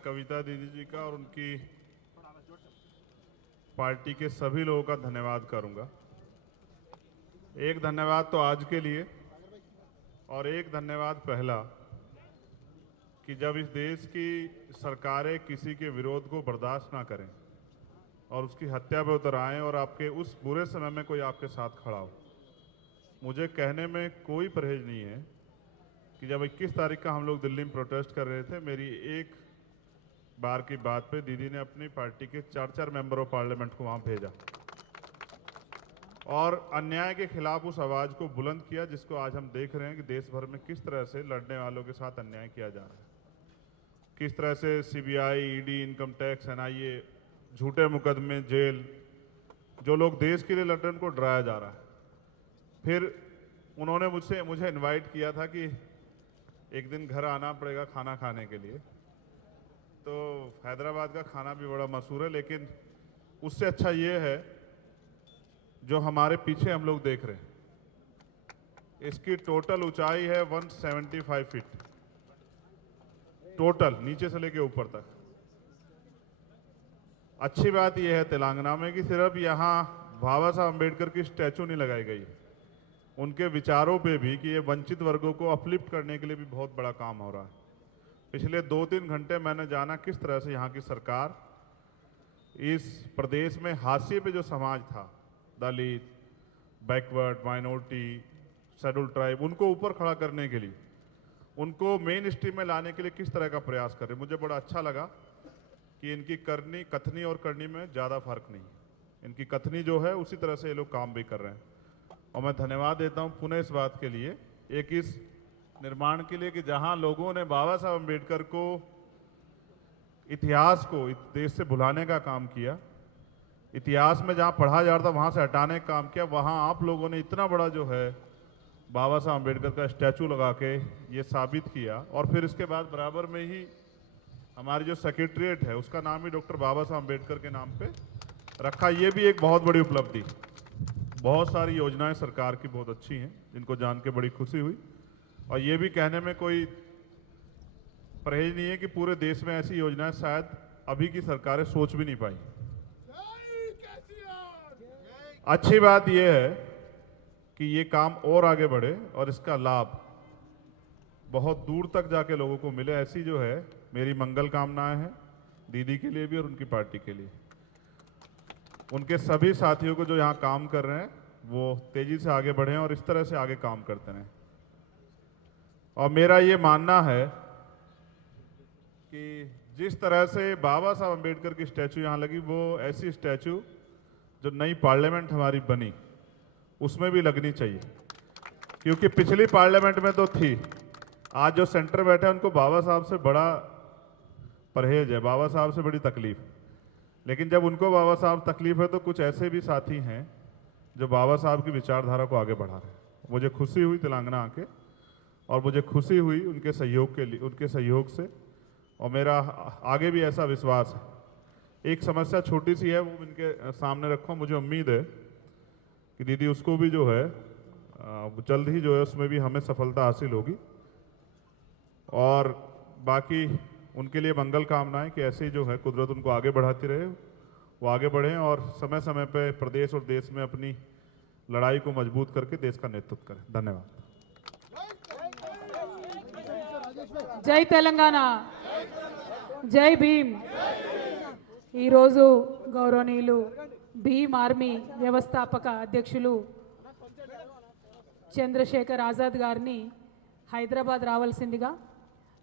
कविता दीदी जी का और उनकी पार्टी के सभी लोगों का धन्यवाद करूंगा। एक धन्यवाद तो आज के लिए और एक धन्यवाद पहला कि जब इस देश की सरकारें किसी के विरोध को बर्दाश्त ना करें और उसकी हत्या पे उतर आएं और आपके उस बुरे समय में कोई आपके साथ खड़ा हो। मुझे कहने में कोई परहेज नहीं है कि जब 21 तारीख का हम लोग दिल्ली में प्रोटेस्ट कर रहे थे, मेरी एक बार की बात पे दीदी ने अपनी पार्टी के 4 मेंबर ऑफ पार्लियामेंट को वहां भेजा और अन्याय के खिलाफ उस आवाज को बुलंद किया, जिसको आज हम देख रहे हैं कि देश भर में किस तरह से लड़ने वालों के साथ अन्याय किया जा रहा है, किस तरह से CBI, ED, income tax, NIA, झूठे मुकदमे, जेल, जो लोग देश के लिए लड़ रहे हैं उनको डराया जा रहा है। फिर उन्होंने मुझे इनवाइट किया था कि एक दिन घर आना पड़ेगा खाना खाने के लिए। तो हैदराबाद का खाना भी बड़ा मशहूर है, लेकिन उससे अच्छा ये है जो हमारे पीछे हम लोग देख रहे हैं। इसकी टोटल ऊंचाई है 175 फीट, टोटल नीचे से लेके ऊपर तक। अच्छी बात यह है तेलंगाना में कि सिर्फ यहाँ बाबा साहब अम्बेडकर की स्टैचू नहीं लगाई गई, उनके विचारों पे भी कि ये वंचित वर्गों को अपलिफ्ट करने के लिए भी बहुत बड़ा काम हो रहा है। पिछले 2-3 घंटे मैंने जाना किस तरह से यहाँ की सरकार इस प्रदेश में हाशिए पे जो समाज था, दलित, बैकवर्ड, माइनॉरिटी, शेड्यूल ट्राइब, उनको ऊपर खड़ा करने के लिए, उनको मेन स्ट्रीम में लाने के लिए किस तरह का प्रयास कर रहे। मुझे बड़ा अच्छा लगा कि इनकी करनी, कथनी और करनी में ज़्यादा फर्क नहीं। इनकी कथनी जो है उसी तरह से ये लोग काम भी कर रहे हैं और मैं धन्यवाद देता हूँ पुनः इस बात के लिए, एक इस निर्माण के लिए कि जहाँ लोगों ने बाबा साहब अम्बेडकर को, इतिहास को इस देश से भुलाने का काम किया, इतिहास में जहाँ पढ़ा जा रहा था वहाँ से हटाने का काम किया, वहाँ आप लोगों ने इतना बड़ा जो है बाबा साहब अम्बेडकर का स्टैचू लगा के ये साबित किया। और फिर इसके बाद बराबर में ही हमारी जो सेक्रेटरीट है उसका नाम ही डॉक्टर बाबा साहब अम्बेडकर के नाम पे रखा। ये भी एक बहुत बड़ी उपलब्धि। बहुत सारी योजनाएं सरकार की बहुत अच्छी हैं जिनको जान के बड़ी खुशी हुई और ये भी कहने में कोई परहेज नहीं है कि पूरे देश में ऐसी योजनाएं शायद अभी की सरकारें सोच भी नहीं पाई। अच्छी बात यह है कि ये काम और आगे बढ़े और इसका लाभ बहुत दूर तक जाके लोगों को मिले, ऐसी जो है मेरी मंगल कामनाएं हैं दीदी के लिए भी और उनकी पार्टी के लिए। उनके सभी साथियों को जो यहाँ काम कर रहे हैं वो तेजी से आगे बढ़ें और इस तरह से आगे काम करते रहें। और मेरा ये मानना है कि जिस तरह से बाबा साहब अम्बेडकर की स्टैचू यहाँ लगी, वो ऐसी स्टैचू जो नई पार्लियामेंट हमारी बनी उसमें भी लगनी चाहिए, क्योंकि पिछली पार्लियामेंट में तो थी। आज जो सेंटर बैठे हैं उनको बाबा साहब से बड़ा परहेज है, बाबा साहब से बड़ी तकलीफ। लेकिन जब उनको बाबा साहब तकलीफ है तो कुछ ऐसे भी साथी हैं जो बाबा साहब की विचारधारा को आगे बढ़ा रहे हैं। मुझे खुशी हुई तेलंगाना आके और मुझे खुशी हुई उनके सहयोग के लिए, उनके सहयोग से, और मेरा आगे भी ऐसा विश्वास है। एक समस्या छोटी सी है, वो इनके सामने रखो। मुझे उम्मीद है कि दीदी उसको भी जो है जल्द ही जो है उसमें भी हमें सफलता हासिल होगी। और बाकी उनके लिए मंगल कामनाएं कि ऐसे ही जो है कुदरत उनको आगे बढ़ाती रहे, वो आगे बढ़ें और समय समय पे प्रदेश और देश में अपनी लड़ाई को मजबूत करके देश का नेतृत्व करें। धन्यवाद। जय तेलंगाना, जय भीम। ఈ రోజు గౌరవనీయులు భీమ్ ఆర్మీ వ్యవస్థాపక అధ్యక్షులు చంద్రశేఖర్ ఆజాద్ గారిని హైదరాబాద్ రావాల్సిందిగా,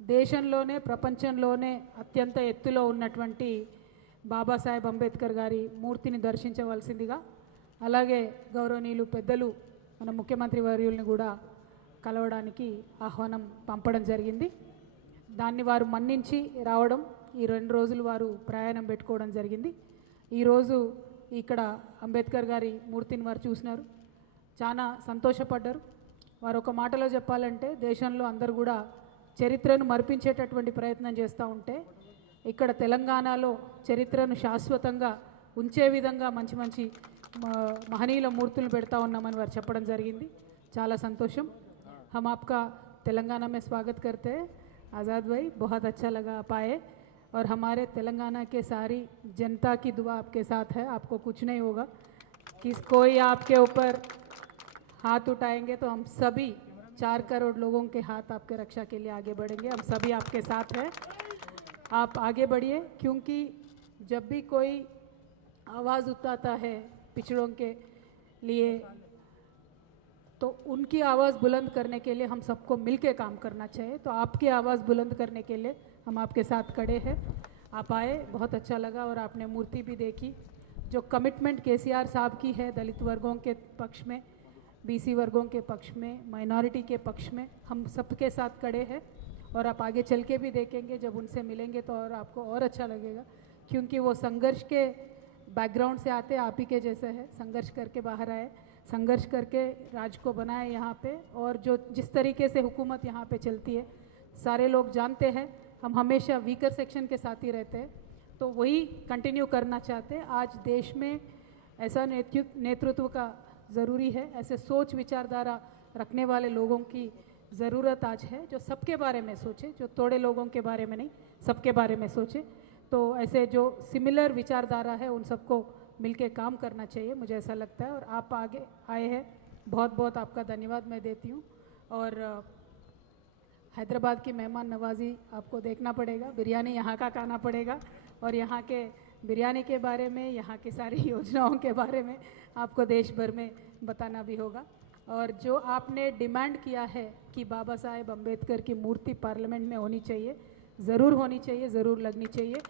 దేశంలోనే ప్రపంచంలోనే అత్యంత ఎత్తులో ఉన్నటువంటి బాబాసాహెబ్ అంబేద్కర్ గారి మూర్తిని దర్శించవలసిందిగా, అలాగే గౌరవనీయులు పెద్దలు మన ముఖ్యమంత్రి వర్యుల్ని కూడా కలవడానికి ఆహ్వానం పంపడం జరిగింది. దాన్ని వారు మన్నించి రావడం, ఈ 2 రోజులు వారు ప్రయాణం పెట్టుకోవడం జరిగింది. ఈరోజు ఇక్కడ అంబేద్కర్ గారి మూర్తిని వారు చూసినారు, చాలా సంతోషపడ్డారు. వారు ఒక మాటలో చెప్పాలంటే దేశంలో అందరూ కూడా చరిత్రను మరిపించేటటువంటి ప్రయత్నం చేస్తూ ఉంటే ఇక్కడ తెలంగాణలో చరిత్రను శాశ్వతంగా ఉంచే విధంగా మంచి మంచి మహనీయుల మూర్తులు పెడతా ఉన్నామని వారు చెప్పడం జరిగింది. చాలా సంతోషం. हम आपका तेलंगाना में स्वागत करते हैं आज़ाद भाई, बहुत अच्छा लगा आप आए और हमारे तेलंगाना के सारी जनता की दुआ आपके साथ है। आपको कुछ नहीं होगा, कोई आपके ऊपर हाथ उठाएंगे तो हम सभी 4 करोड़ लोगों के हाथ आपके रक्षा के लिए आगे बढ़ेंगे। हम सभी आपके साथ हैं, आप आगे बढ़िए, क्योंकि जब भी कोई आवाज़ उठाता है पिछड़ों के लिए तो उनकी आवाज़ बुलंद करने के लिए हम सबको मिलके काम करना चाहिए। तो आपकी आवाज़ बुलंद करने के लिए हम आपके साथ खड़े हैं। आप आए, बहुत अच्छा लगा, और आपने मूर्ति भी देखी। जो कमिटमेंट केसीआर साहब की है दलित वर्गों के पक्ष में, बीसी वर्गों के पक्ष में, माइनॉरिटी के पक्ष में, हम सबके साथ खड़े हैं। और आप आगे चल के भी देखेंगे, जब उनसे मिलेंगे तो और आपको और अच्छा लगेगा, क्योंकि वो संघर्ष के बैकग्राउंड से आते, आप ही के जैसे है, संघर्ष करके बाहर आए, संघर्ष करके राज को बनाए यहाँ पे। और जो जिस तरीके से हुकूमत यहाँ पे चलती है सारे लोग जानते हैं, हम हमेशा वीकर सेक्शन के साथ ही रहते हैं, तो वही कंटिन्यू करना चाहते हैं। आज देश में ऐसा नेतृत्व का ज़रूरी है, ऐसे सोच विचारधारा रखने वाले लोगों की ज़रूरत आज है, जो सबके बारे में सोचे, जो थोड़े लोगों के बारे में नहीं, सबके बारे में सोचे। तो ऐसे जो सिमिलर विचारधारा है उन सबको मिलके काम करना चाहिए, मुझे ऐसा लगता है। और आप आगे आए हैं, बहुत बहुत आपका धन्यवाद मैं देती हूँ। और हैदराबाद की मेहमान नवाजी आपको देखना पड़ेगा, बिरयानी यहाँ का खाना पड़ेगा, और यहाँ के बिरयानी के बारे में, यहाँ की सारी योजनाओं के बारे में आपको देश भर में बताना भी होगा। और जो आपने डिमांड किया है कि बाबा साहेब अम्बेडकर की मूर्ति पार्लियामेंट में होनी चाहिए, ज़रूर होनी चाहिए, ज़रूर लगनी चाहिए।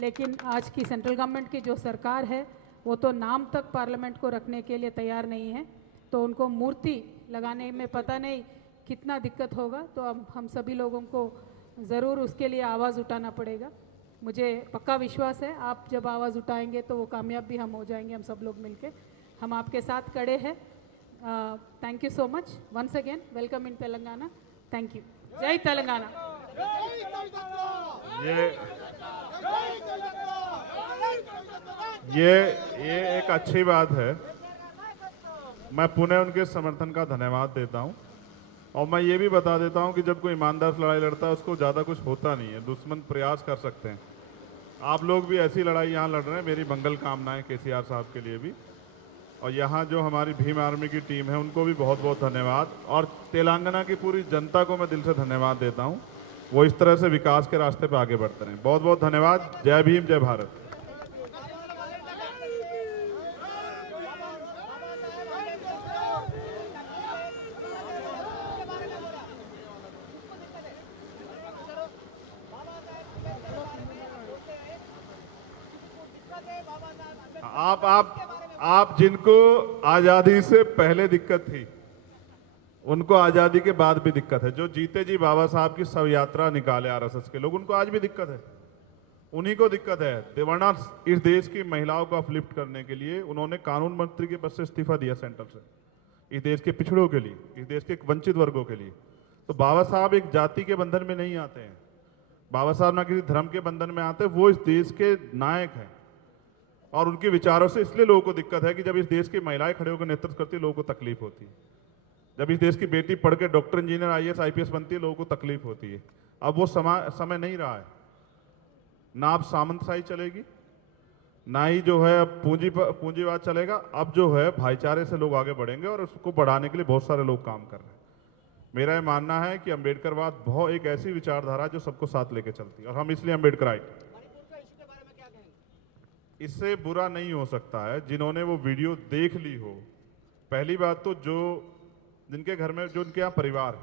लेकिन आज की सेंट्रल गवर्नमेंट की जो सरकार है वो तो नाम तक पार्लियामेंट को रखने के लिए तैयार नहीं है, तो उनको मूर्ति लगाने में पता नहीं कितना दिक्कत होगा। तो अब हम सभी लोगों को ज़रूर उसके लिए आवाज़ उठाना पड़ेगा। मुझे पक्का विश्वास है आप जब आवाज़ उठाएंगे तो वो कामयाब भी हम हो जाएंगे, हम सब लोग मिलके। हम आपके साथ खड़े हैं। Thank you so much once again, welcome in Telangana. Thank you. जय तेलंगाना। ये एक अच्छी बात है। मैं पुनः उनके समर्थन का धन्यवाद देता हूं, और मैं ये भी बता देता हूं कि जब कोई ईमानदार लड़ाई लड़ता है उसको ज़्यादा कुछ होता नहीं है, दुश्मन प्रयास कर सकते हैं। आप लोग भी ऐसी लड़ाई यहाँ लड़ रहे हैं, मेरी मंगल कामनाएं केसीआर साहब के लिए भी। और यहाँ जो हमारी भीम आर्मी की टीम है उनको भी बहुत बहुत धन्यवाद, और तेलंगाना की पूरी जनता को मैं दिल से धन्यवाद देता हूँ। वो इस तरह से विकास के रास्ते पर आगे बढ़ते रहें। बहुत बहुत धन्यवाद। जय भीम, जय भारत। आप जिनको आजादी से पहले दिक्कत थी उनको आजादी के बाद भी दिक्कत है। जो जीते जी बाबा साहब की शव यात्रा निकाले आरएसएस के लोग, उनको आज भी दिक्कत है, उन्हीं को दिक्कत है। वरना इस देश की महिलाओं को अपलिफ्ट करने के लिए उन्होंने कानून मंत्री के पद से इस्तीफा दिया सेंटर से, इस देश के पिछड़ों के लिए, इस देश के वंचित वर्गों के लिए। तो बाबा साहब एक जाति के बंधन में नहीं आते हैं, बाबा साहब ना किसी धर्म के बंधन में आते, वो इस देश के नायक हैं। और उनके विचारों से इसलिए लोगों को दिक्कत है कि जब इस देश की महिलाएं खड़े होकर नेतृत्व करती है लोगों को तकलीफ होती है। जब इस देश की बेटी पढ़ के डॉक्टर, इंजीनियर, आईएएस, आईपीएस बनती है लोगों को तकलीफ होती है। अब वो समय नहीं रहा है, ना अब सामंतशाही चलेगी, ना ही जो है अब पूंजीवाद चलेगा। अब जो है भाईचारे से लोग आगे बढ़ेंगे, और उसको बढ़ाने के लिए बहुत सारे लोग काम कर रहे हैं। मेरा ये मानना है कि अम्बेडकरवाद बहुत एक ऐसी विचारधारा जो सबको साथ लेके चलती है, और हम इसलिए अम्बेडकराइट। इससे बुरा नहीं हो सकता है जिन्होंने वो वीडियो देख ली हो। पहली बात तो जो जिनके घर में, जो उनके यहाँ परिवार,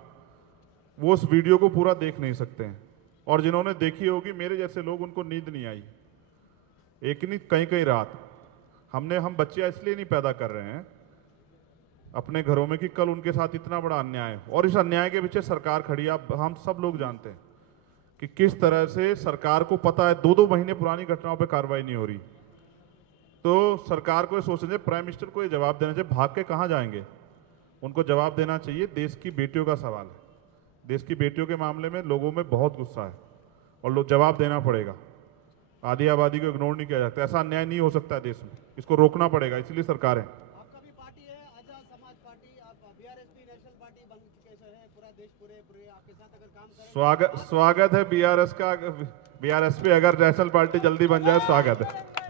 वो उस वीडियो को पूरा देख नहीं सकते हैं, और जिन्होंने देखी होगी, मेरे जैसे लोग, उनको नींद नहीं आई, एक नहीं कई कई रात। हम बच्चे इसलिए नहीं पैदा कर रहे हैं अपने घरों में कि कल उनके साथ इतना बड़ा अन्याय हो, और इस अन्याय के पीछे सरकार खड़ी है। हम सब लोग जानते हैं कि किस तरह से सरकार को पता है 2-2 महीने पुरानी घटनाओं पर कार्रवाई नहीं हो रही। तो सरकार को ये सोचना चाहिए, प्राइम मिनिस्टर को ये जवाब देना चाहिए, भाग के कहाँ जाएंगे, उनको जवाब देना चाहिए। देश की बेटियों का सवाल है, देश की बेटियों के मामले में लोगों में बहुत गुस्सा है, और लोग जवाब देना पड़ेगा। आधी आबादी को इग्नोर नहीं किया जाता, ऐसा अन्याय नहीं हो सकता है देश में, इसको रोकना पड़ेगा। इसलिए सरकार है। आपका भी पार्टी है आजाद समाज पार्टी, आप बीआरएस नेशनल पार्टी बन चुके हैं, पूरा देश पूरे आपके साथ अगर काम करें। स्वागत है बीआरएस का बीआरएसपी अगर नेशनल पार्टी जल्दी बन जाए स्वागत है।